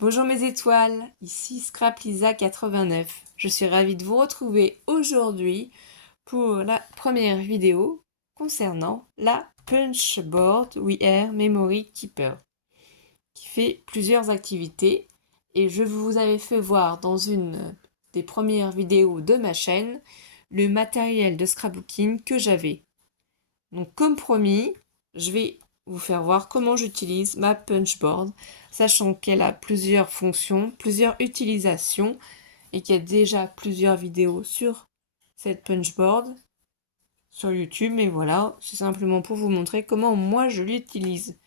Bonjour mes étoiles, ici Scrap Lisa 89. Je suis ravie de vous retrouver aujourd'hui pour la première vidéo concernant la Punchboard We Are Memory Keeper qui fait plusieurs activités et je vous avais fait voir dans une des premières vidéos de ma chaîne le matériel de scrapbooking que j'avais. Donc comme promis, je vais vous faire voir comment j'utilise ma punchboard, sachant qu'elle a plusieurs fonctions, plusieurs utilisations, et qu'il y a déjà plusieurs vidéos sur cette punchboard sur YouTube, mais voilà, c'est simplement pour vous montrer comment moi je l'utilise.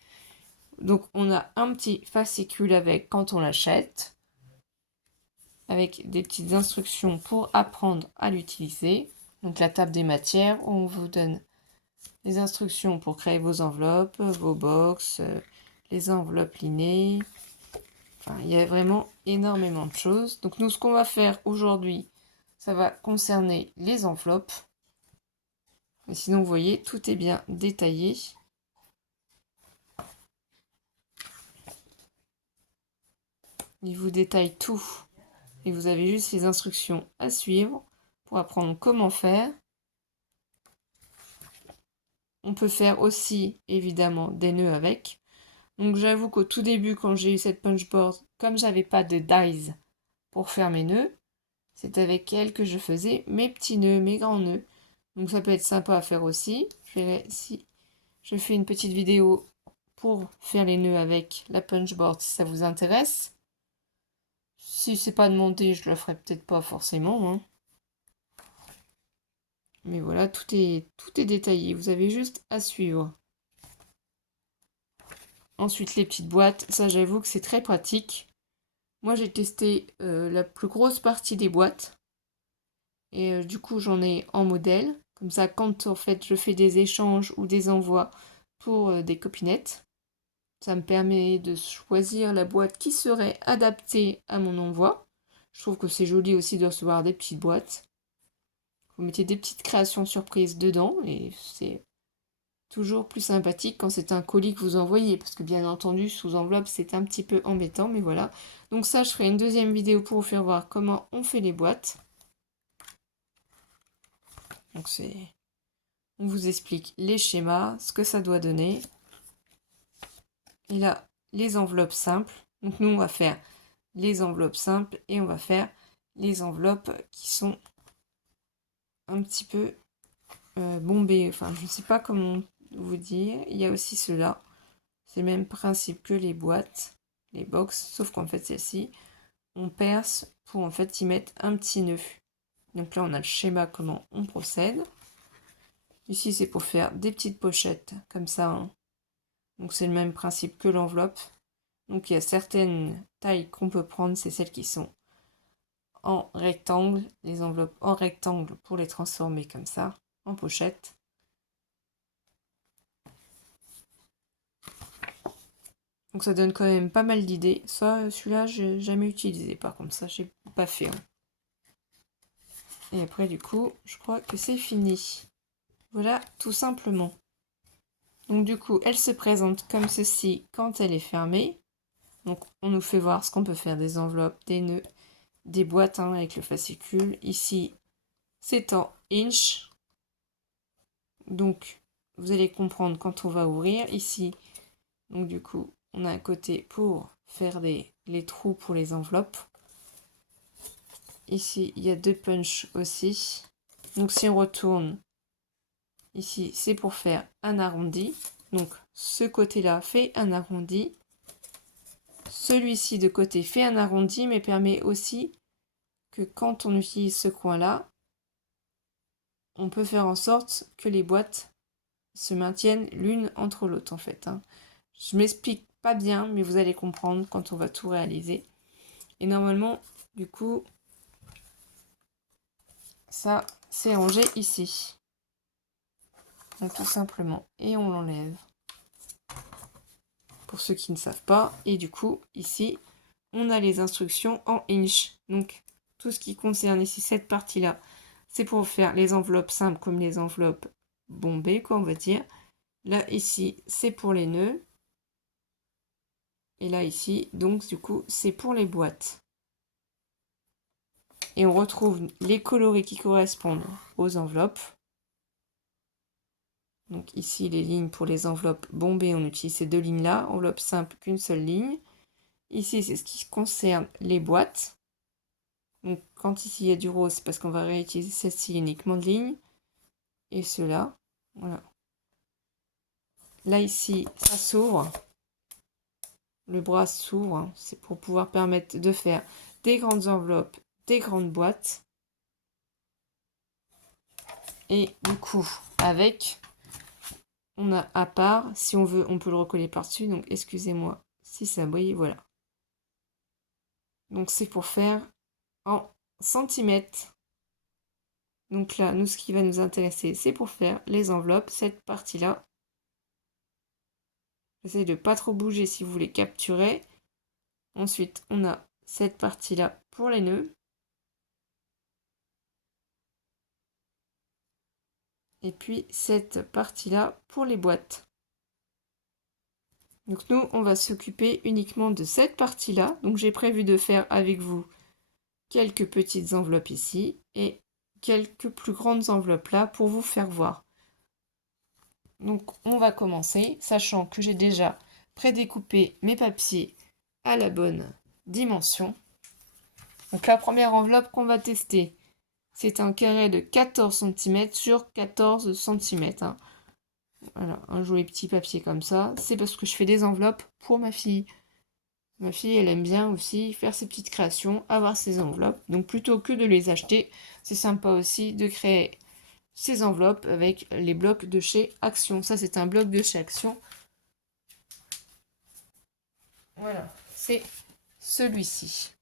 Donc on a un petit fascicule avec quand on l'achète, avec des petites instructions pour apprendre à l'utiliser. Donc la table des matières, où on vous donne les instructions pour créer vos enveloppes, vos box, les enveloppes linées. Enfin, il y a vraiment énormément de choses. Donc nous, ce qu'on va faire aujourd'hui, ça va concerner les enveloppes. Mais sinon, vous voyez, tout est bien détaillé. Il vous détaille tout. Et vous avez juste les instructions à suivre pour apprendre comment faire. On peut faire aussi, évidemment, des nœuds avec. Donc j'avoue qu'au tout début, quand j'ai eu cette punchboard, comme j'avais pas de dies pour faire mes nœuds, c'est avec elle que je faisais mes petits nœuds, mes grands nœuds. Donc ça peut être sympa à faire aussi. Si je fais une petite vidéo pour faire les nœuds avec la punchboard si ça vous intéresse. Si c'est pas demandé, je le ferai peut-être pas forcément, hein. Mais voilà, tout est détaillé. Vous avez juste à suivre. Ensuite, les petites boîtes. Ça, j'avoue que c'est très pratique. Moi, j'ai testé la plus grosse partie des boîtes. Et du coup, j'en ai en modèle. Comme ça, quand en fait je fais des échanges ou des envois pour des copinettes, ça me permet de choisir la boîte qui serait adaptée à mon envoi. Je trouve que c'est joli aussi de recevoir des petites boîtes. Vous mettez des petites créations surprises dedans et c'est toujours plus sympathique quand c'est un colis que vous envoyez, parce que bien entendu, sous enveloppe, c'est un petit peu embêtant, mais voilà. Donc ça, je ferai une deuxième vidéo pour vous faire voir comment on fait les boîtes. Donc on vous explique les schémas, ce que ça doit donner. Et là, les enveloppes simples. Donc nous, on va faire les enveloppes simples et on va faire les enveloppes qui sont un petit peu bombées. Enfin, je ne sais pas comment vous dire. Il y a aussi ceux-là. C'est le même principe que les boîtes, les box, sauf qu'en fait, celle-ci, on perce pour en fait y mettre un petit nœud. Donc là, on a le schéma comment on procède. Ici, c'est pour faire des petites pochettes comme ça, hein. Donc c'est le même principe que l'enveloppe. Donc il y a certaines tailles qu'on peut prendre, c'est celles qui sont en rectangle, les enveloppes en rectangle pour les transformer comme ça, en pochette. Donc ça donne quand même pas mal d'idées. Ça, celui-là, j'ai jamais utilisé, par contre, ça, j'ai pas fait, hein. Et après, du coup, je crois que c'est fini. Voilà, tout simplement. Donc du coup, elle se présente comme ceci quand elle est fermée. Donc on nous fait voir ce qu'on peut faire des enveloppes, des nœuds, des boîtes, hein, avec le fascicule. Ici, c'est en inch. Donc vous allez comprendre quand on va ouvrir. Ici, donc du coup, on a un côté pour faire les trous pour les enveloppes. Ici, il y a deux punches aussi. Donc si on retourne, ici, c'est pour faire un arrondi. Donc ce côté-là fait un arrondi. Celui-ci de côté fait un arrondi, mais permet aussi que quand on utilise ce coin-là, on peut faire en sorte que les boîtes se maintiennent l'une entre l'autre en fait, hein. Je m'explique pas bien, mais vous allez comprendre quand on va tout réaliser. Et normalement, du coup, ça c'est rangé ici. Donc tout simplement. Et on l'enlève. Pour ceux qui ne savent pas. Et du coup, ici, on a les instructions en inch. Donc tout ce qui concerne ici cette partie-là, c'est pour faire les enveloppes simples comme les enveloppes bombées, quoi, on va dire. Là, ici, c'est pour les nœuds. Et là, ici, donc du coup, c'est pour les boîtes. Et on retrouve les coloris qui correspondent aux enveloppes. Donc ici, les lignes pour les enveloppes bombées, on utilise ces deux lignes-là. Enveloppe simple, qu'une seule ligne. Ici, c'est ce qui concerne les boîtes. Donc quand ici il y a du rose, c'est parce qu'on va réutiliser celle-ci uniquement de lignes. Et cela, voilà. Là, ici, ça s'ouvre. Le bras s'ouvre. C'est pour pouvoir permettre de faire des grandes enveloppes, des grandes boîtes. Et du coup, avec, on a à part, si on veut, on peut le recoller par-dessus. Donc, excusez-moi si ça brille, voilà. Donc, c'est pour faire en centimètres. Donc là, nous, ce qui va nous intéresser, c'est pour faire les enveloppes, cette partie-là. J'essaie de pas trop bouger si vous voulez capturer. Ensuite, on a cette partie-là pour les nœuds. Et puis cette partie-là pour les boîtes. Donc nous, on va s'occuper uniquement de cette partie-là. Donc j'ai prévu de faire avec vous quelques petites enveloppes ici et quelques plus grandes enveloppes là pour vous faire voir. Donc on va commencer, sachant que j'ai déjà prédécoupé mes papiers à la bonne dimension. Donc la première enveloppe qu'on va tester, c'est un carré de 14 cm sur 14 cm. Hein. Voilà, un joli petit papier comme ça. C'est parce que je fais des enveloppes pour ma fille. Ma fille, elle aime bien aussi faire ses petites créations, avoir ses enveloppes. Donc plutôt que de les acheter, c'est sympa aussi de créer ces enveloppes avec les blocs de chez Action. Ça, c'est un bloc de chez Action. Voilà, c'est celui-ci.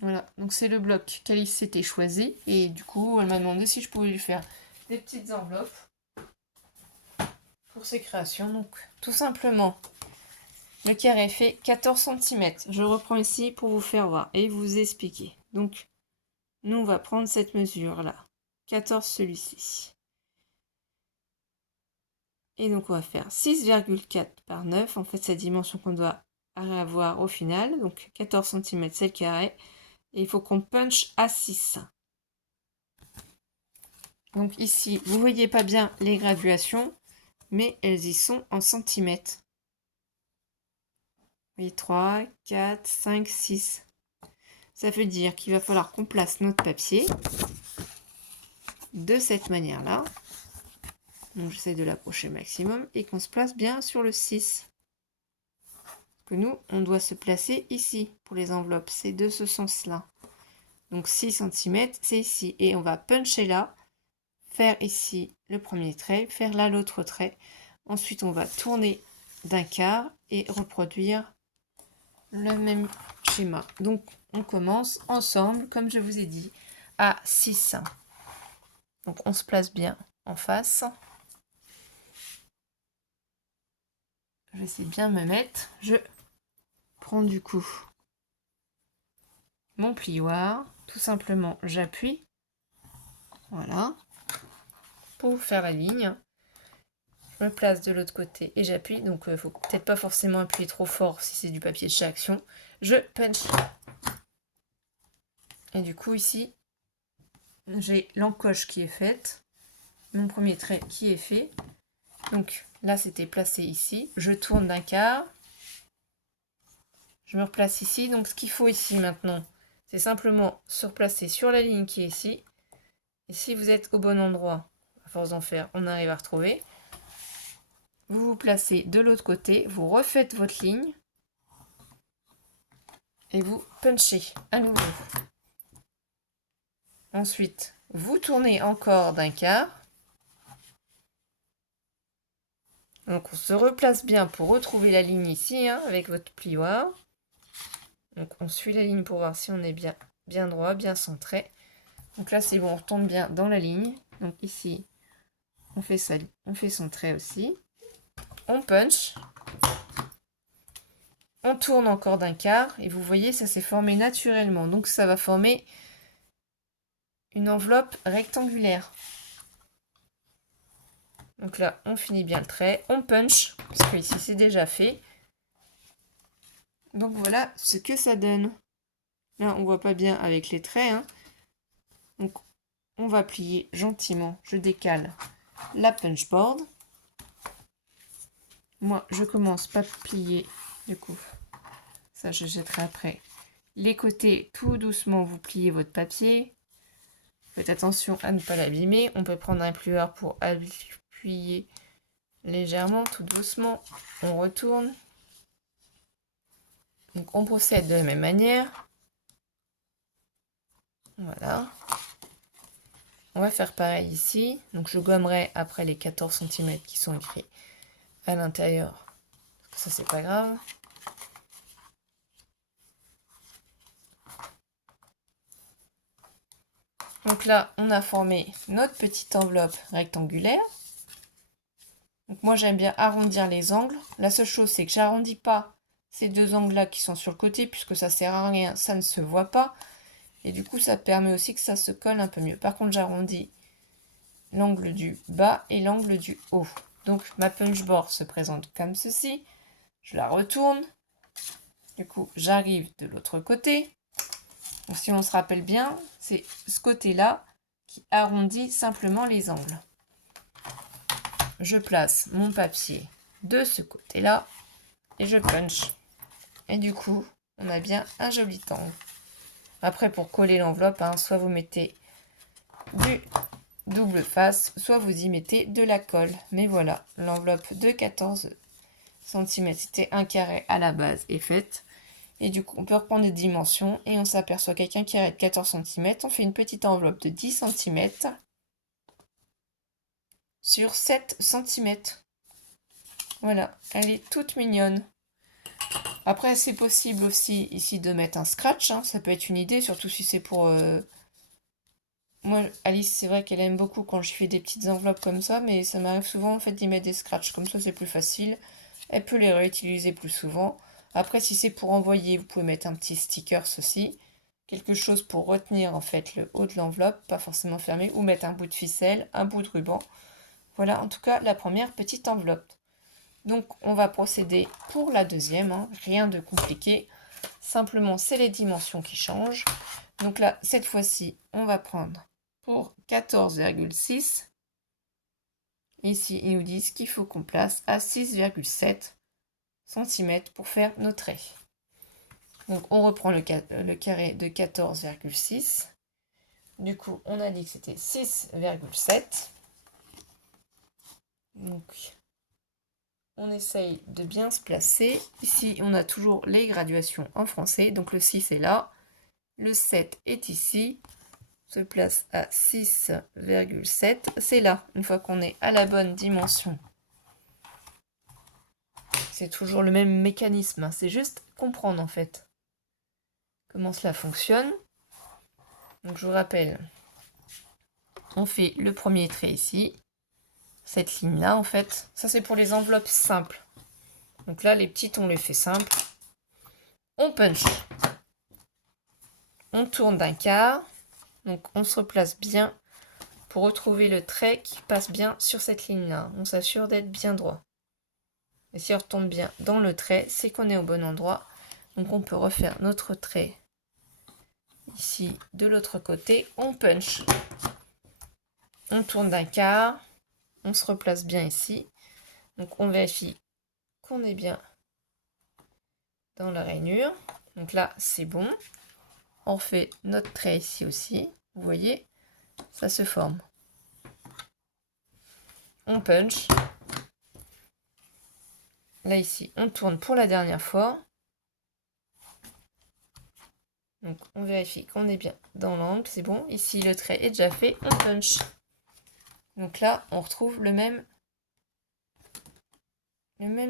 Voilà, donc c'est le bloc qu'Alice s'était choisi. Et du coup, elle m'a demandé si je pouvais lui faire des petites enveloppes pour ses créations. Donc, tout simplement, le carré fait 14 cm. Je reprends ici pour vous faire voir et vous expliquer. Donc, nous, on va prendre cette mesure-là. 14 celui-ci. Et donc, on va faire 6,4 par 9. En fait, c'est la dimension qu'on doit avoir au final. Donc, 14 cm, c'est le carré. Et il faut qu'on punch à 6. Donc ici, vous voyez pas bien les graduations, mais elles y sont en centimètres. Vous voyez, 3, 4, 5, 6. Ça veut dire qu'il va falloir qu'on place notre papier de cette manière-là. Donc j'essaie de l'approcher maximum et qu'on se place bien sur le 6. Que nous, on doit se placer ici pour les enveloppes. C'est de ce sens-là. Donc 6 cm, c'est ici. Et on va puncher là, faire ici le premier trait, faire là l'autre trait. Ensuite, on va tourner d'un quart et reproduire le même schéma. Donc, on commence ensemble, comme je vous ai dit, à 6. Donc, on se place bien en face. Je vais essayer de bien me mettre. Je prends du coup mon plioir. Tout simplement, j'appuie. Voilà. Pour faire la ligne. Je me place de l'autre côté et j'appuie. Donc, il ne faut peut-être pas forcément appuyer trop fort si c'est du papier de chez Action. Je punch. Et du coup, ici, j'ai l'encoche qui est faite. Mon premier trait qui est fait. Donc, là, c'était placé ici. Je tourne d'un quart. Je me replace ici. Donc, ce qu'il faut ici maintenant, c'est simplement se replacer sur la ligne qui est ici. Et si vous êtes au bon endroit, à force d'en faire, on arrive à retrouver. Vous vous placez de l'autre côté. Vous refaites votre ligne. Et vous punchez à nouveau. Ensuite, vous tournez encore d'un quart. Donc on se replace bien pour retrouver la ligne ici, hein, avec votre plioir. Donc on suit la ligne pour voir si on est bien droit, bien centré. Donc là c'est bon, on retombe bien dans la ligne. Donc ici, on fait ça, on fait son trait aussi. On punch. On tourne encore d'un quart. Et vous voyez, ça s'est formé naturellement. Donc ça va former une enveloppe rectangulaire. Donc là, on finit bien le trait. On punch, parce que ici, c'est déjà fait. Donc voilà ce que ça donne. Là, on voit pas bien avec les traits. Hein. Donc, on va plier gentiment. Je décale la punchboard. Moi, je commence par plier, du coup. Ça, je jetterai après. Les côtés, tout doucement, vous pliez votre papier. Faites attention à ne pas l'abîmer. On peut prendre un plieur pour appuyer légèrement, tout doucement. On retourne. Donc, on procède de la même manière. Voilà. On va faire pareil ici. Donc, je gommerai après les 14 cm qui sont écrits à l'intérieur. Ça, c'est pas grave. Donc là, on a formé notre petite enveloppe rectangulaire. Donc moi, j'aime bien arrondir les angles. La seule chose, c'est que j'arrondis pas ces deux angles-là qui sont sur le côté, puisque ça sert à rien, ça ne se voit pas. Et du coup, ça permet aussi que ça se colle un peu mieux. Par contre, j'arrondis l'angle du bas et l'angle du haut. Donc ma punchboard se présente comme ceci. Je la retourne. Du coup, j'arrive de l'autre côté. Donc, si on se rappelle bien, c'est ce côté-là qui arrondit simplement les angles. Je place mon papier de ce côté-là et je punch. Et du coup, on a bien un joli angle. Après, pour coller l'enveloppe, hein, soit vous mettez du double face, soit vous y mettez de la colle. Mais voilà, l'enveloppe de 14 cm, c'était un carré à la base, est faite. Et du coup, on peut reprendre des dimensions et on s'aperçoit qu'avec un carré de 14 cm, on fait une petite enveloppe de 10 cm sur 7 cm. Voilà, elle est toute mignonne. Après, c'est possible aussi ici de mettre un scratch. Hein. Ça peut être une idée, surtout si c'est pour... Moi, Alice, c'est vrai qu'elle aime beaucoup quand je fais des petites enveloppes comme ça, mais ça m'arrive souvent en fait d'y mettre des scratchs. Comme ça, c'est plus facile. Elle peut les réutiliser plus souvent. Après, si c'est pour envoyer, vous pouvez mettre un petit sticker aussi. Quelque chose pour retenir en fait le haut de l'enveloppe, pas forcément fermé, ou mettre un bout de ficelle, un bout de ruban. Voilà en tout cas la première petite enveloppe. Donc on va procéder pour la deuxième, hein, rien de compliqué. Simplement c'est les dimensions qui changent. Donc là, cette fois-ci, on va prendre pour 14,6. Ici, ils nous disent qu'il faut qu'on place à 6,7 cm pour faire nos traits. Donc on reprend le carré de 14,6. Du coup, on a dit que c'était 6,7. Donc, on essaye de bien se placer. Ici, on a toujours les graduations en français. Donc, le 6 est là. Le 7 est ici. Se place à 6,7. C'est là, une fois qu'on est à la bonne dimension. C'est toujours le même mécanisme. C'est juste comprendre, en fait, comment cela fonctionne. Donc, je vous rappelle, on fait le premier trait ici. Cette ligne-là, en fait, ça c'est pour les enveloppes simples. Donc là, les petites, on les fait simples. On punch. On tourne d'un quart. Donc on se replace bien pour retrouver le trait qui passe bien sur cette ligne-là. On s'assure d'être bien droit. Et si on retombe bien dans le trait, c'est qu'on est au bon endroit. Donc on peut refaire notre trait ici de l'autre côté. On punch. On tourne d'un quart. On se replace bien ici. Donc on vérifie qu'on est bien dans la rainure. Donc là, c'est bon. On refait notre trait ici aussi. Vous voyez, ça se forme. On punch. Là, ici, on tourne pour la dernière fois. Donc, on vérifie qu'on est bien dans l'angle. C'est bon. Ici, le trait est déjà fait. On punch. Donc là, on retrouve le même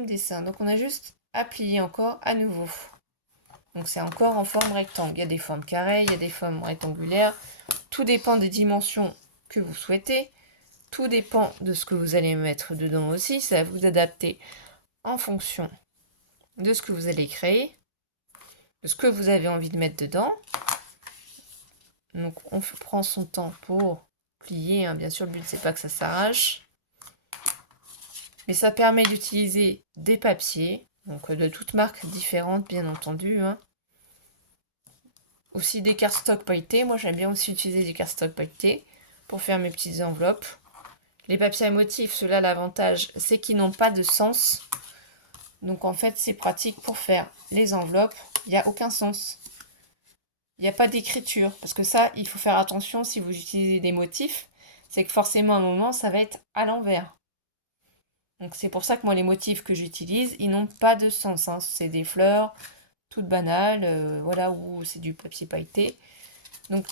dessin. Donc, on a juste à plier encore à nouveau. Donc, c'est encore en forme rectangle. Il y a des formes carrées, il y a des formes rectangulaires. Tout dépend des dimensions que vous souhaitez. Tout dépend de ce que vous allez mettre dedans aussi. Ça va vous adapter en fonction de ce que vous allez créer, de ce que vous avez envie de mettre dedans. Donc on prend son temps pour plier. Hein. Bien sûr, le but, c'est pas que ça s'arrache. Mais ça permet d'utiliser des papiers, donc de toutes marques différentes, bien entendu. Hein. Aussi des cardstock pailletés. Moi, j'aime bien aussi utiliser des cardstock pailletés pour faire mes petites enveloppes. Les papiers à motifs, ceux-là, l'avantage, c'est qu'ils n'ont pas de sens. Donc, en fait, c'est pratique pour faire les enveloppes. Il n'y a aucun sens. Il n'y a pas d'écriture. Parce que ça, il faut faire attention si vous utilisez des motifs. C'est que forcément, à un moment, ça va être à l'envers. Donc, c'est pour ça que moi, les motifs que j'utilise, ils n'ont pas de sens. Hein. C'est des fleurs toutes banales, voilà, ou c'est du papier pailleté. Donc,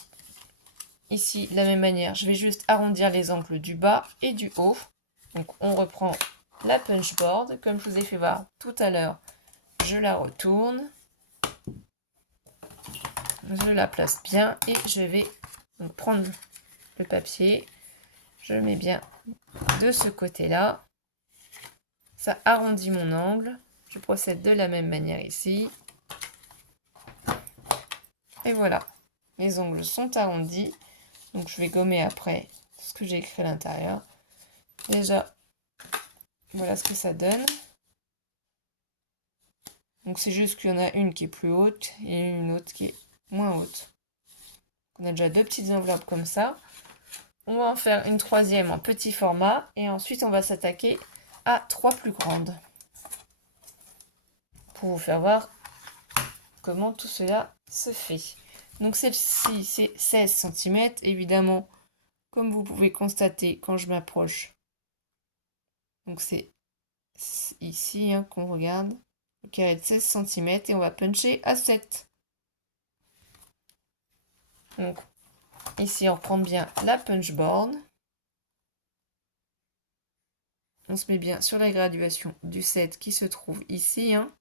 ici, de la même manière, je vais juste arrondir les angles du bas et du haut. Donc, on reprend la punchboard. Comme je vous ai fait voir tout à l'heure, je la retourne. Je la place bien et je vais donc prendre le papier. Je le mets bien de ce côté-là. Ça arrondit mon angle. Je procède de la même manière ici. Et voilà, les ongles sont arrondis. Donc je vais gommer après ce que j'ai écrit à l'intérieur. Déjà, voilà ce que ça donne. Donc c'est juste qu'il y en a une qui est plus haute et une autre qui est moins haute. On a déjà deux petites enveloppes comme ça. On va en faire une troisième en petit format et ensuite on va s'attaquer à trois plus grandes. Pour vous faire voir comment tout cela se fait. Donc celle-ci c'est 16 cm. Évidemment, comme vous pouvez constater quand je m'approche. Donc c'est ici hein, qu'on regarde. Le carré de 16 cm et on va puncher à 7. Donc ici on reprend bien la punchboard. On se met bien sur la graduation du 7 qui se trouve ici. Hein.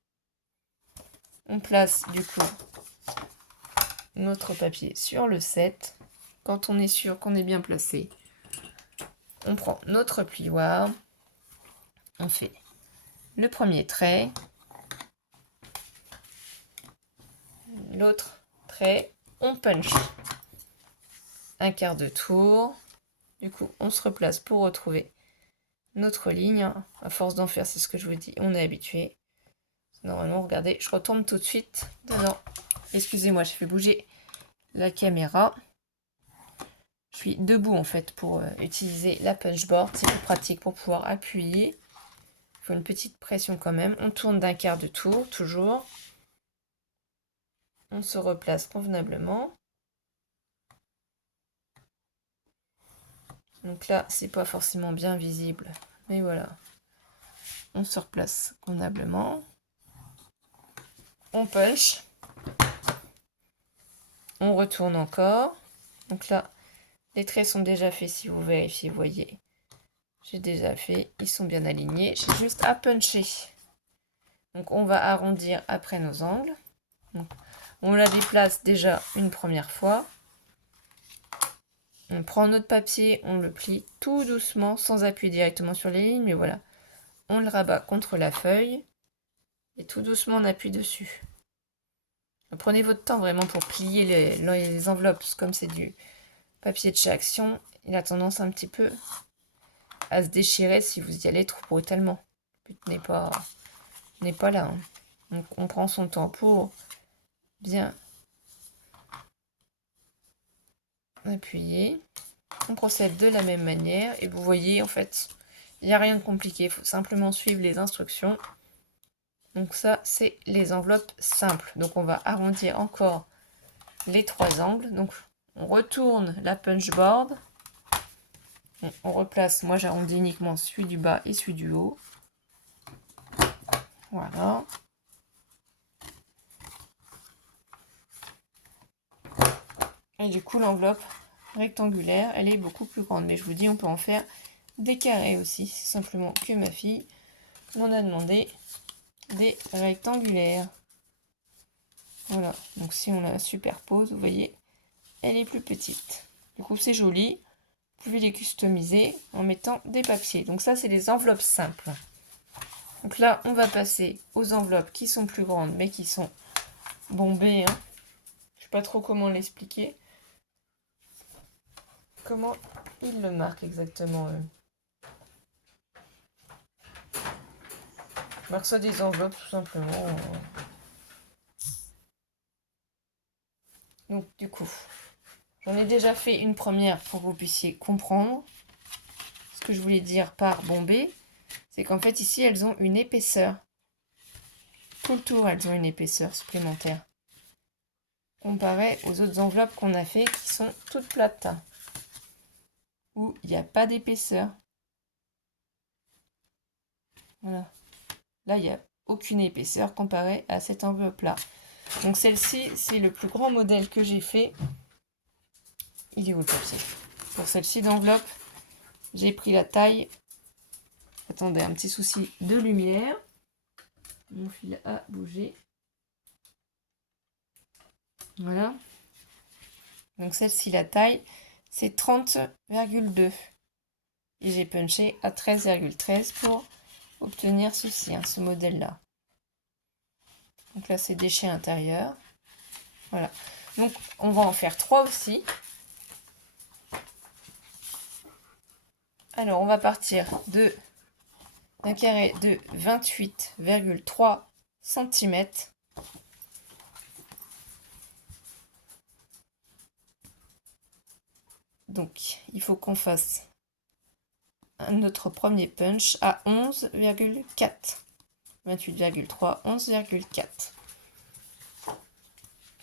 On place du coup notre papier sur le 7. Quand on est sûr qu'on est bien placé, on prend notre plioir. On fait le premier trait. L'autre trait, on punch. Un quart de tour. Du coup, on se replace pour retrouver notre ligne. À force d'en faire, c'est ce que je vous dis, on est habitué. Normalement, regardez, je retourne tout de suite. Non, excusez-moi, je fais bouger la caméra. Je suis debout en fait pour utiliser la punchboard. C'est plus pratique pour pouvoir appuyer. Il faut une petite pression quand même. On tourne d'un quart de tour, toujours. On se replace convenablement. Donc là, c'est pas forcément bien visible. Mais voilà. On se replace convenablement. On punch. On retourne encore. Donc là, les traits sont déjà faits si vous vérifiez, vous voyez. J'ai déjà fait, ils sont bien alignés. J'ai juste à puncher. Donc on va arrondir après nos angles. Donc, on la déplace déjà une première fois. On prend notre papier, on le plie tout doucement, sans appuyer directement sur les lignes, mais voilà. On le rabat contre la feuille et tout doucement on appuie dessus. Prenez votre temps vraiment pour plier les enveloppes, comme c'est du papier de chez Action. Il a tendance un petit peu à se déchirer si vous y allez trop brutalement. Le but n'est pas là. Hein. Donc on prend son temps pour bien appuyer. On procède de la même manière et vous voyez en fait, il n'y a rien de compliqué, il faut simplement suivre les instructions. Donc ça, c'est les enveloppes simples. Donc on va arrondir encore les trois angles. Donc on retourne la punchboard. On replace, moi j'arrondis uniquement celui du bas et celui du haut. Voilà. Et du coup l'enveloppe rectangulaire, elle est beaucoup plus grande. Mais je vous dis, on peut en faire des carrés aussi. C'est simplement que ma fille m'en a demandé des rectangulaires. Voilà, donc si on la superpose, vous voyez, elle est plus petite. Du coup, c'est joli. Vous pouvez les customiser en mettant des papiers. Donc ça, c'est les enveloppes simples. Donc là, on va passer aux enveloppes qui sont plus grandes, mais qui sont bombées. Hein. Je ne sais pas trop comment l'expliquer. Comment ils le marquent exactement, eux. me reçois des enveloppes tout simplement. Donc du coup, j'en ai déjà fait une première pour que vous puissiez comprendre. Ce que je voulais dire par bombé, c'est qu'en fait ici elles ont une épaisseur. Tout le tour elles ont une épaisseur supplémentaire. Comparé aux autres enveloppes qu'on a fait qui sont toutes plates. Où il n'y a pas d'épaisseur. Voilà. Là, il n'y a aucune épaisseur comparée à cette enveloppe-là. Donc celle-ci, c'est le plus grand modèle que j'ai fait. Il est où le papier? Pour celle-ci d'enveloppe, j'ai pris la taille. Attendez, un petit souci de lumière. Mon fil a bougé. Voilà. Donc celle-ci, la taille, c'est 30,2. Et j'ai punché à 13,13 pour obtenir ceci, hein, ce modèle-là. Donc là, c'est déchets intérieurs. Voilà. Donc, on va en faire 3 aussi. Alors, on va partir d'un carré de 28,3 cm. Donc, il faut qu'on fasse notre premier punch à 11,4. 28,3, 11,4.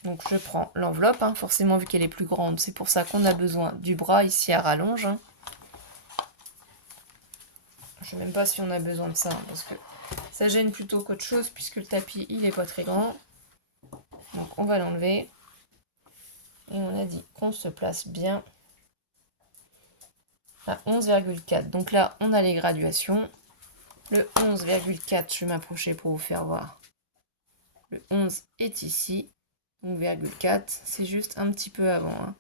Donc je prends l'enveloppe, hein, forcément vu qu'elle est plus grande, c'est pour ça qu'on a besoin du bras ici à rallonge. Hein. Je ne sais même pas si on a besoin de ça, hein, parce que ça gêne plutôt qu'autre chose, puisque le tapis il n'est pas très grand. Donc on va l'enlever. Et on a dit qu'on se place bien à 11,4. Donc là, on a les graduations. Le 11,4, je vais m'approcher pour vous faire voir. Le 11 est ici. Donc 0,4, c'est juste un petit peu avant. Hein.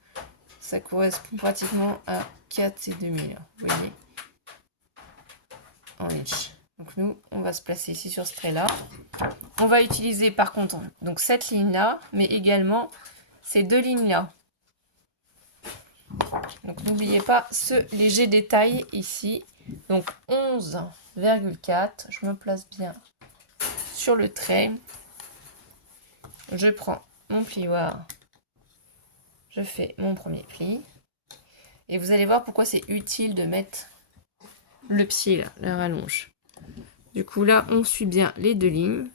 Ça correspond pratiquement à 4,5 là. Vous voyez, en inch. Donc nous, on va se placer ici sur ce trait-là. On va utiliser par contre donc cette ligne-là, mais également ces deux lignes-là. Donc n'oubliez pas ce léger détail ici. Donc 11,4, je me place bien sur le trait. Je prends mon plioir, je fais mon premier pli. Et vous allez voir pourquoi c'est utile de mettre le pied là, la rallonge. Du coup là, on suit bien les deux lignes.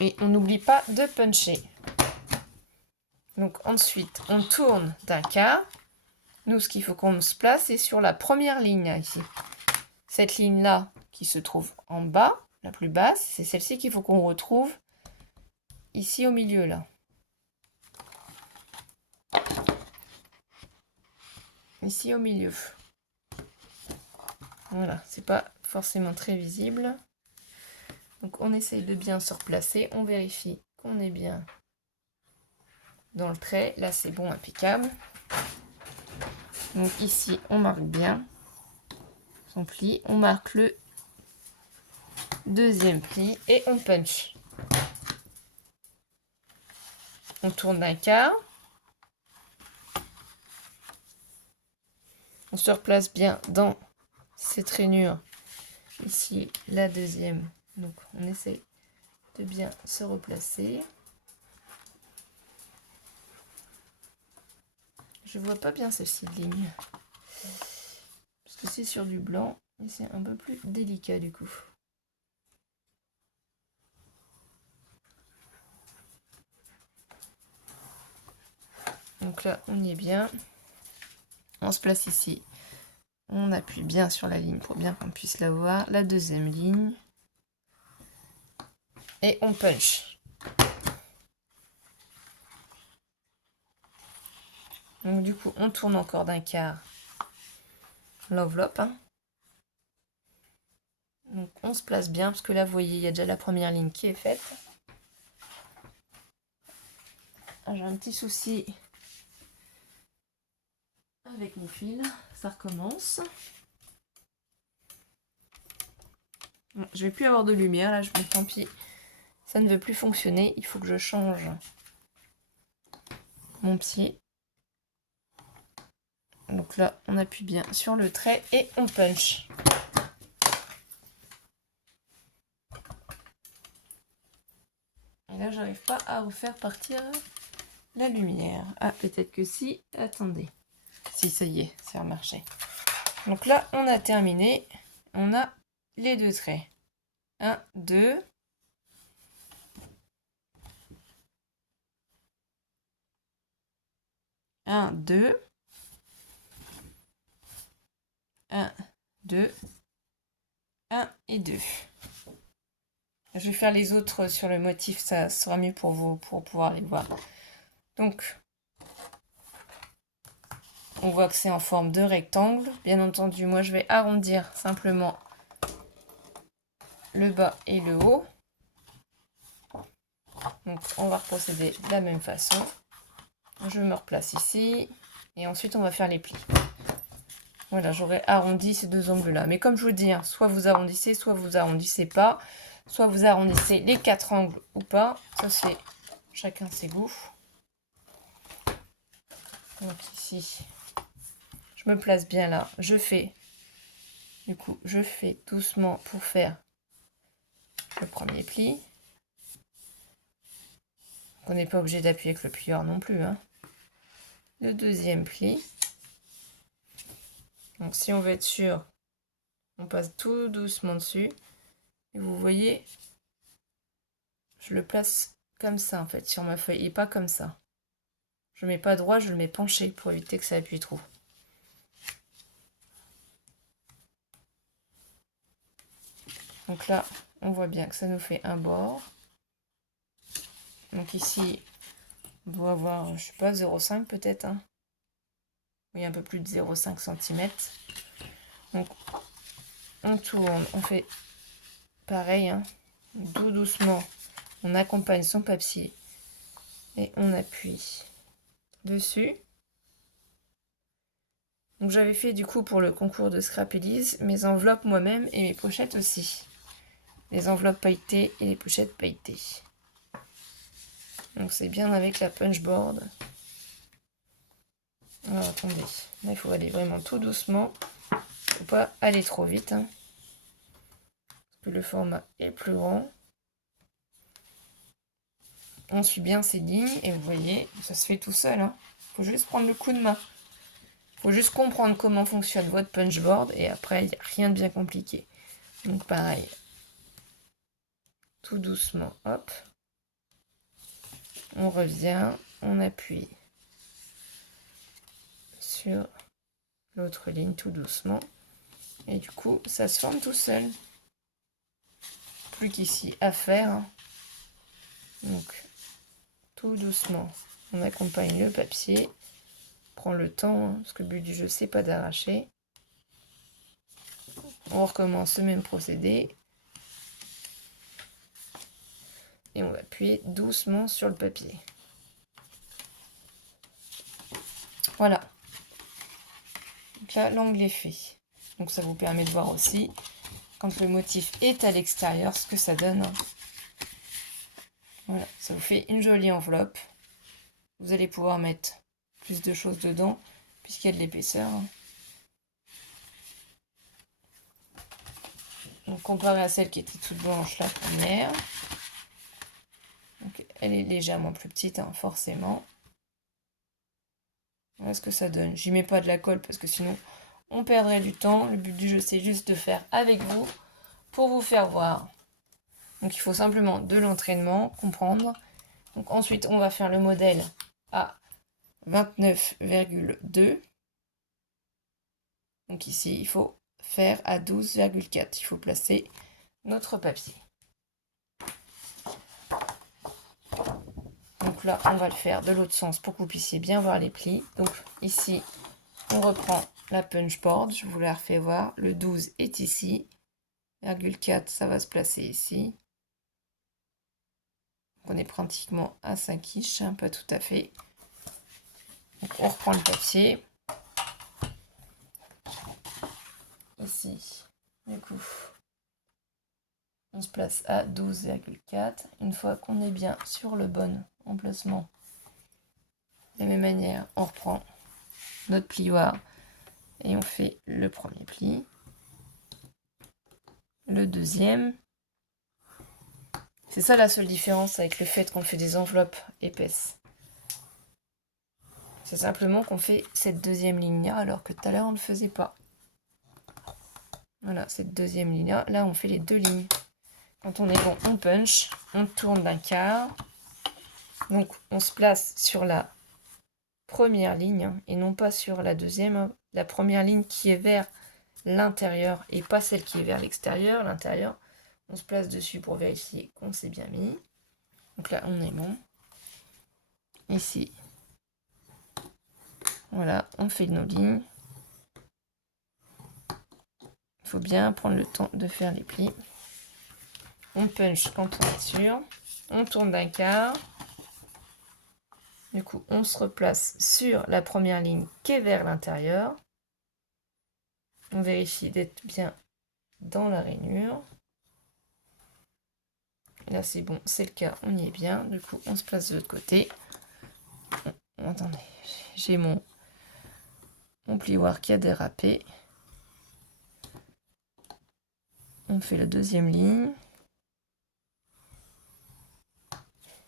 Et on n'oublie pas de puncher. Donc ensuite, on tourne d'un quart. Nous, ce qu'il faut qu'on se place, c'est sur la première ligne là, ici. Cette ligne-là qui se trouve en bas, la plus basse, c'est celle-ci qu'il faut qu'on retrouve ici au milieu là. Ici au milieu. Voilà, c'est pas forcément très visible. Donc on essaye de bien se replacer, on vérifie qu'on est bien dans le trait. Là c'est bon, impeccable. Donc ici on marque bien son pli, on marque le deuxième pli et on punch. On tourne d'un quart. On se replace bien dans cette rainure. Ici la deuxième. Donc on essaie de bien se replacer. Je vois pas bien celle-ci de ligne. Parce que c'est sur du blanc et c'est un peu plus délicat du coup. Donc là, on y est bien. On se place ici. On appuie bien sur la ligne pour bien qu'on puisse la voir. La deuxième ligne. Et on punch. Donc du coup, on tourne encore d'un quart l'enveloppe. Hein. Donc on se place bien parce que là, vous voyez, il y a déjà la première ligne qui est faite. J'ai un petit souci avec mon fil. Ça recommence. Bon, je vais plus avoir de lumière là, tant pis. Ça ne veut plus fonctionner. Il faut que je change mon pied. Donc Donc là, on appuie bien sur le trait et on punch. Et là, j'arrive pas à refaire partir la lumière. Ah, peut-être que si. Attendez. Si, ça y est, ça a marché. Donc là, on a terminé. On a les deux traits. 1, 2. 1, 2. 1, 2. 1 et 2. Je vais faire les autres sur le motif, ça sera mieux pour vous, pour pouvoir les voir. Donc, on voit que c'est en forme de rectangle. Bien entendu, moi je vais arrondir simplement le bas et le haut. Donc, on va procéder de la même façon. Je me replace ici. Et ensuite, on va faire les plis. Voilà, j'aurais arrondi ces deux angles-là. Mais comme je vous dis, hein, soit vous arrondissez pas. Soit vous arrondissez les 4 angles ou pas. Ça, c'est chacun ses goûts. Donc ici, je me place bien là. Je fais doucement pour faire le premier pli. On n'est pas obligé d'appuyer avec le plieur non plus, hein. Le deuxième pli. Donc si on veut être sûr, on passe tout doucement dessus. Et vous voyez, je le place comme ça en fait sur ma feuille et pas comme ça. Je ne mets pas droit, je le mets penché pour éviter que ça appuie trop. Donc là, on voit bien que ça nous fait un bord. Donc ici, on doit avoir, je sais pas, 0,5 peut-être, hein. Oui, un peu plus de 0,5 cm. Donc, on tourne, on fait pareil, hein, tout doucement. On accompagne son papier et on appuie dessus. Donc, j'avais fait du coup pour le concours de Scrapelise mes enveloppes moi-même et mes pochettes aussi. Les enveloppes pailletées et les pochettes pailletées. Donc, c'est bien avec la punchboard. Alors, attendez, là il faut aller vraiment tout doucement. Faut pas aller trop vite, hein, parce que le format est plus grand. On suit bien ces lignes et vous voyez, ça se fait tout seul, hein. Faut juste prendre le coup de main. Faut juste comprendre comment fonctionne votre punchboard et après, il n'y a rien de bien compliqué. Donc pareil, tout doucement, hop. On revient, on appuie sur l'autre ligne tout doucement. Et du coup, ça se forme tout seul. Plus qu'ici à faire, hein. Donc, tout doucement, on accompagne le papier. Prend le temps, hein, parce que le but du jeu, c'est pas d'arracher. On recommence ce même procédé. Et on va appuyer doucement sur le papier. Voilà. Donc là, l'angle est fait. Donc ça vous permet de voir aussi, quand le motif est à l'extérieur, ce que ça donne. Voilà, ça vous fait une jolie enveloppe. Vous allez pouvoir mettre plus de choses dedans, puisqu'il y a de l'épaisseur. Donc comparé à celle qui était toute blanche, la première. Donc, elle est légèrement plus petite, hein, forcément. Voilà ce que ça donne. J'y mets pas de la colle parce que sinon on perdrait du temps. Le but du jeu, c'est juste de faire avec vous pour vous faire voir. Donc il faut simplement de l'entraînement, comprendre. Donc ensuite, on va faire le modèle à 29,2. Donc ici, il faut faire à 12,4. Il faut placer notre papier. Donc là, on va le faire de l'autre sens pour que vous puissiez bien voir les plis. Donc ici, on reprend la punchboard. Je vous la refais voir. Le 12 est ici. 0,4, ça va se placer ici. Donc on est pratiquement à 5 inches, hein, pas tout à fait. Donc on reprend le papier. Ici, du coup, on se place à 12,4. Une fois qu'on est bien sur le bon emplacement, de la même manière, on reprend notre plioir Et on fait le premier pli, le deuxième. C'est ça la seule différence avec le fait qu'on fait des enveloppes épaisses. C'est simplement qu'on fait cette deuxième ligne-là, alors que tout à l'heure on ne le faisait pas. Voilà, cette deuxième ligne-là, là on fait les deux lignes. Quand on est bon, on punch, on tourne d'un quart. Donc on se place sur la première ligne et non pas sur la deuxième. La première ligne qui est vers l'intérieur et pas celle qui est vers l'extérieur. L'intérieur, on se place dessus pour vérifier qu'on s'est bien mis. Donc là, on est bon. Ici, voilà, on fait nos lignes. Il faut bien prendre le temps de faire les plis. On punch quand on est sûr. On tourne d'un quart. Du coup, on se replace sur la première ligne qui est vers l'intérieur. On vérifie d'être bien dans la rainure. Là, c'est bon, c'est le cas, on y est bien. Du coup, on se place de l'autre côté. Attendez, j'ai mon plioir qui a dérapé. On fait la deuxième ligne.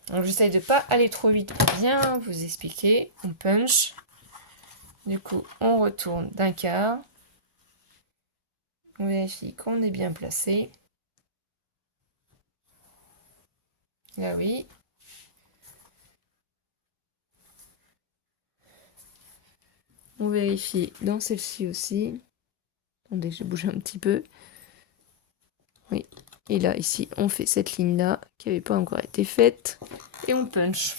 Donc, j'essaye de ne pas aller trop vite pour bien vous expliquer. On punch. Du coup, on retourne d'un quart. On vérifie qu'on est bien placé. Là, oui. On vérifie dans celle-ci aussi. Attendez, je bouge un petit peu. Oui. Et là, ici, on fait cette ligne-là qui n'avait pas encore été faite. Et on punch.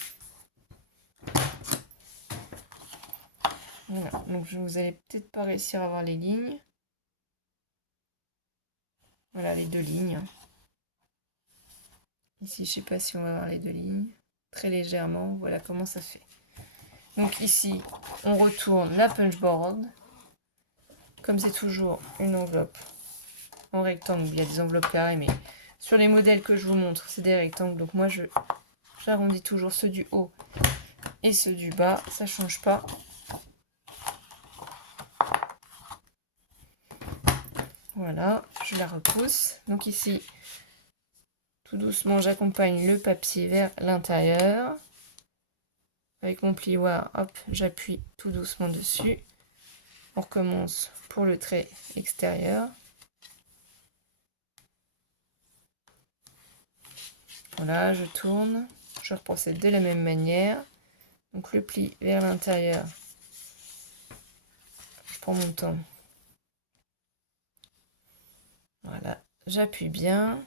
Voilà. Donc, vous allez peut-être pas réussir à voir les lignes. Voilà, les deux lignes. Ici, je ne sais pas si on va voir les deux lignes. Très légèrement, voilà comment ça fait. Donc ici, on retourne la punchboard. Comme c'est toujours une enveloppe en rectangle, il y a des enveloppes carrées, mais sur les modèles que je vous montre, c'est des rectangles. Donc moi, j'arrondis toujours ceux du haut et ceux du bas. Ça ne change pas. Voilà, je la repousse. Donc ici, tout doucement, j'accompagne le papier vers l'intérieur. Avec mon plioir, hop, j'appuie tout doucement dessus. On recommence pour le trait extérieur. Voilà, je tourne. Je reprocède de la même manière. Donc le pli vers l'intérieur. Je prends mon temps. Voilà, j'appuie bien.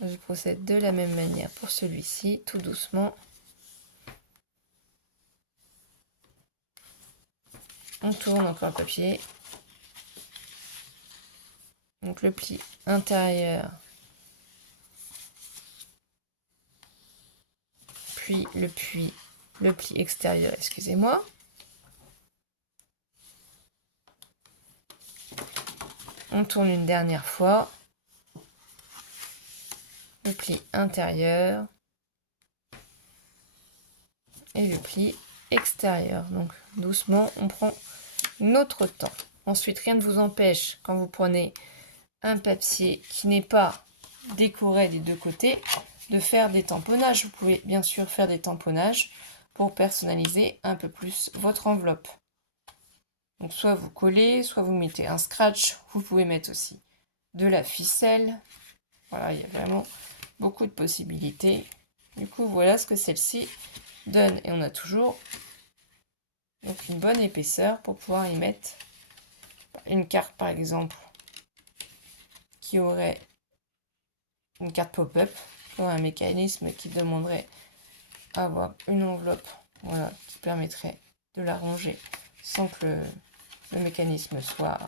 Je procède de la même manière pour celui-ci, tout doucement. On tourne encore le papier. Donc le pli intérieur. Puis le pli extérieur, excusez-moi. On tourne une dernière fois. Le pli intérieur. Et le pli extérieur. Donc doucement, on prend notre temps. Ensuite, rien ne vous empêche, quand vous prenez un papier qui n'est pas décoré des deux côtés, de faire des tamponnages. Vous pouvez bien sûr faire des tamponnages pour personnaliser un peu plus votre enveloppe. Donc soit vous collez, soit vous mettez un scratch. Vous pouvez mettre aussi de la ficelle. Voilà, il y a vraiment beaucoup de possibilités. Du coup, voilà ce que celle-ci donne. Et on a toujours donc une bonne épaisseur pour pouvoir y mettre une carte, par exemple, qui aurait une carte pop-up, un mécanisme qui demanderait à avoir une enveloppe, voilà, qui permettrait de la ranger sans que le mécanisme soit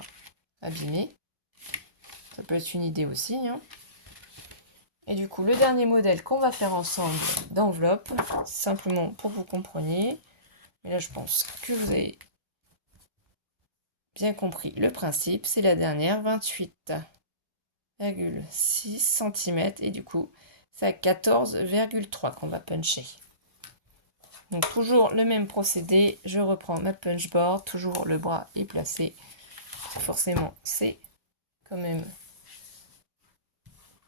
abîmé. Ça peut être une idée aussi, hein. Et du coup, le dernier modèle qu'on va faire ensemble d'enveloppe, simplement pour que vous compreniez, mais là je pense que vous avez bien compris le principe, c'est la dernière, 28,6 cm, et du coup, c'est à 14,3 qu'on va puncher. Donc toujours le même procédé, je reprends ma punchboard, toujours le bras est placé. Forcément, c'est quand même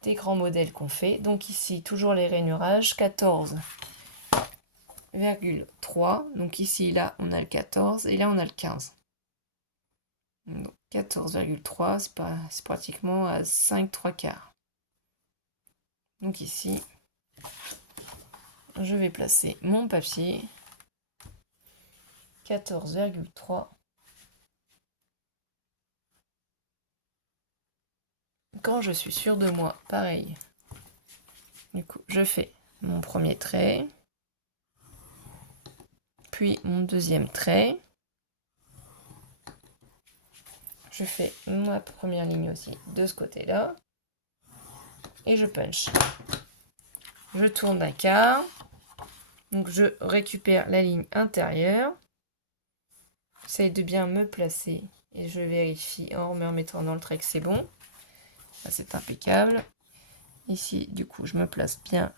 des grands modèles qu'on fait. Donc ici, toujours les rainurages, 14,3. Donc ici, là, on a le 14 et là, on a le 15. Donc 14,3, c'est pratiquement à 5 3/4. Donc ici, je vais placer mon papier. 14,3. Quand je suis sûre de moi, pareil. Du coup, je fais mon premier trait, puis mon deuxième trait. Je fais ma première ligne aussi de ce côté-là. Et je punch. Je tourne d'un quart. Donc je récupère la ligne intérieure. J'essaye de bien me placer. Et je vérifie en me remettant dans le trait que c'est bon. Là, c'est impeccable. Ici, du coup, je me place bien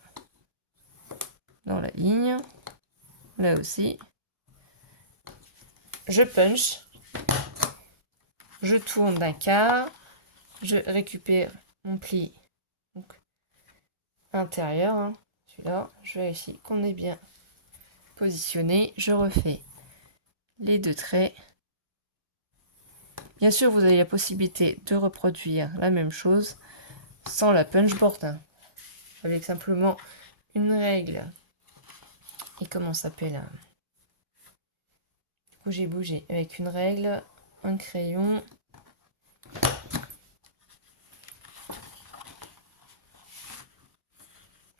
dans la ligne. Là aussi. Je punch. Je tourne d'un quart. Je récupère mon pli donc, intérieur. Hein, celui-là. Je vérifie qu'on est bien positionné. Je refais les deux traits. Bien sûr, vous avez la possibilité de reproduire la même chose sans la punchboard. Hein, avec simplement une règle. Et comment ça s'appelle? Du coup, j'ai bougé. Avec une règle, un crayon.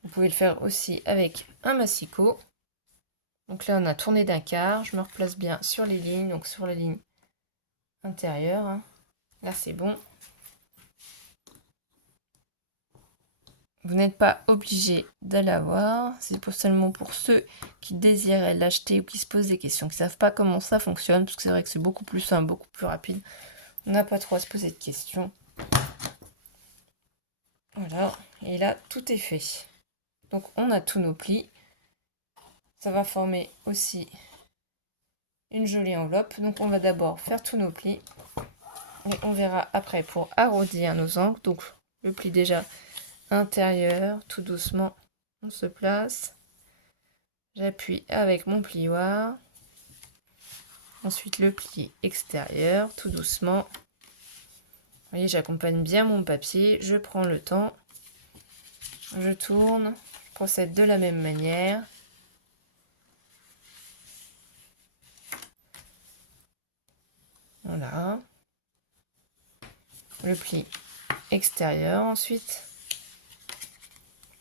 Vous pouvez le faire aussi avec un massicot. Donc là, on a tourné d'un quart. Je me replace bien sur les lignes, donc sur la ligne intérieure. Hein. Là, c'est bon. Vous n'êtes pas obligé de l'avoir. C'est seulement pour ceux qui désiraient l'acheter ou qui se posent des questions, qui ne savent pas comment ça fonctionne, parce que c'est vrai que c'est beaucoup plus simple, beaucoup plus rapide. On n'a pas trop à se poser de questions. Voilà. Et là, tout est fait. Donc, on a tous nos plis. Ça va former aussi une jolie enveloppe. Donc, on va d'abord faire tous nos plis. Et on verra après pour arrondir nos angles. Donc, le pli déjà intérieur, tout doucement, on se place. J'appuie avec mon plioir. Ensuite, le pli extérieur, tout doucement. Vous voyez, j'accompagne bien mon papier. Je prends le temps. Je tourne. Je procède de la même manière. Voilà. Le pli extérieur ensuite.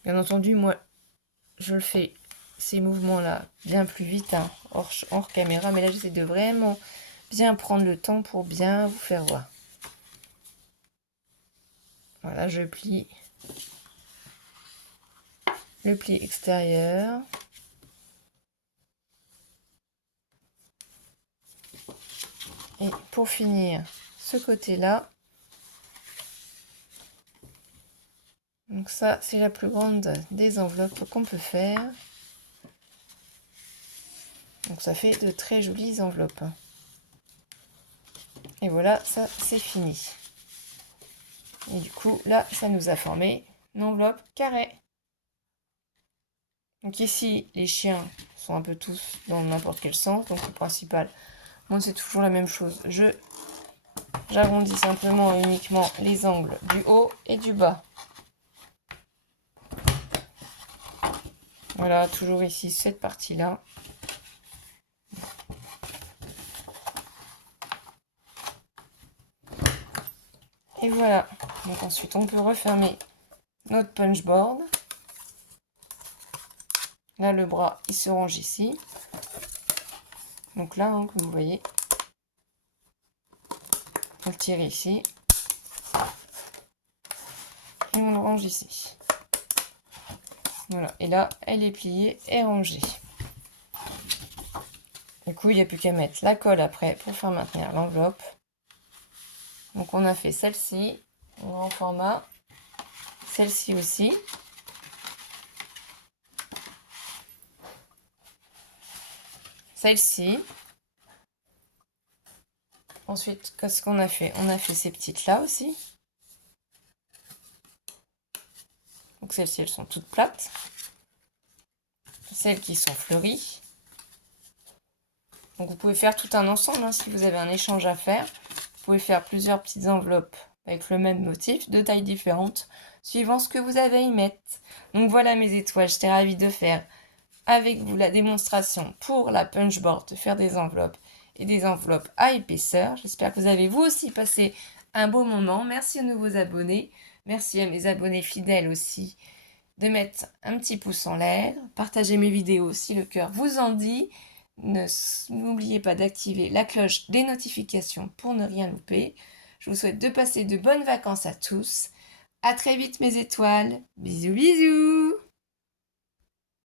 Bien entendu, moi, je le fais ces mouvements-là bien plus vite, hein, hors caméra. Mais là, j'essaie de vraiment bien prendre le temps pour bien vous faire voir. Voilà, je plie le pli extérieur. Et pour finir, ce côté-là. Donc ça, c'est la plus grande des enveloppes qu'on peut faire. Donc ça fait de très jolies enveloppes. Et voilà, ça c'est fini. Et du coup, là, ça nous a formé une enveloppe carrée. Donc ici, les chiens sont un peu tous dans n'importe quel sens. Donc le principal, moi c'est toujours la même chose. J'arrondis simplement et uniquement les angles du haut et du bas. Voilà, toujours ici, cette partie-là. Et voilà. Donc ensuite, on peut refermer notre punchboard. Là, le bras, il se range ici. Donc là, hein, comme vous voyez, on le tire ici. Et on le range ici. Voilà. Et là, elle est pliée et rangée. Du coup, il n'y a plus qu'à mettre la colle après pour faire maintenir l'enveloppe. Donc on a fait celle-ci en grand format. Celle-ci aussi. celle-ci. Ensuite, qu'est-ce qu'on a fait? On a fait ces petites-là aussi. Donc celles-ci, elles sont toutes plates. Celles qui sont fleuries. Donc vous pouvez faire tout un ensemble, hein, si vous avez un échange à faire. Vous pouvez faire plusieurs petites enveloppes avec le même motif, de tailles différentes, suivant ce que vous avez à y mettre. Donc voilà mes étoiles, j'étais ravie de faire avec vous la démonstration pour la punchboard, de faire des enveloppes et des enveloppes à épaisseur. J'espère que vous avez vous aussi passé un beau moment. Merci aux nouveaux abonnés, merci à mes abonnés fidèles aussi de mettre un petit pouce en l'air, partagez mes vidéos si le cœur vous en dit. N'oubliez pas d'activer la cloche des notifications pour ne rien louper. Je vous souhaite de passer de bonnes vacances à tous. À très vite mes étoiles. Bisous bisous.